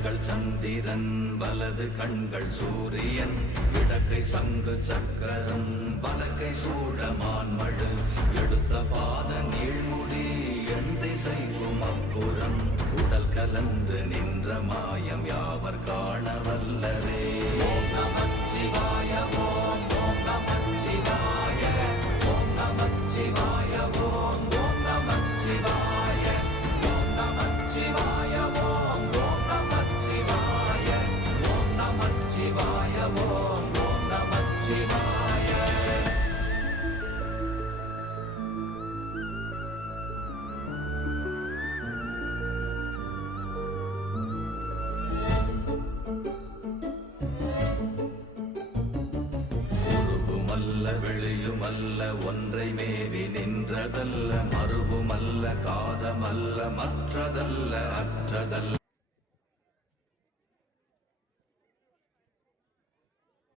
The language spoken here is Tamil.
கண்கள் சந்திரன் வலது கண்கள் சூரியன் இடக்கை சங்கு சக்கரம் வலக்கை சூழமான்மழு எடுத்த பாத நீழ்முடி எண் திசைக்கும் அப்புறம் உடல் கலந்து நின்ற மாயம் யாவர் காண வல்லரே. ஓம் நமச்சிவாய ஓம் ஓம் நமச்சிவாய ஓம் நமச்சிவாய ஓம் ஓம் நமச்சிவாய ஓம் நமச்சிவாய ஓம் ஓம் நமச்சிவாய ஓம் நமச்சிவாய ஓம் ஓம் நமச்சிவாய. வெளியுமல்ல ஒன்றை மேவி நின்றதல்ல மறுவுமல்ல காதமல்ல மற்றதல்ல அற்றதல்ல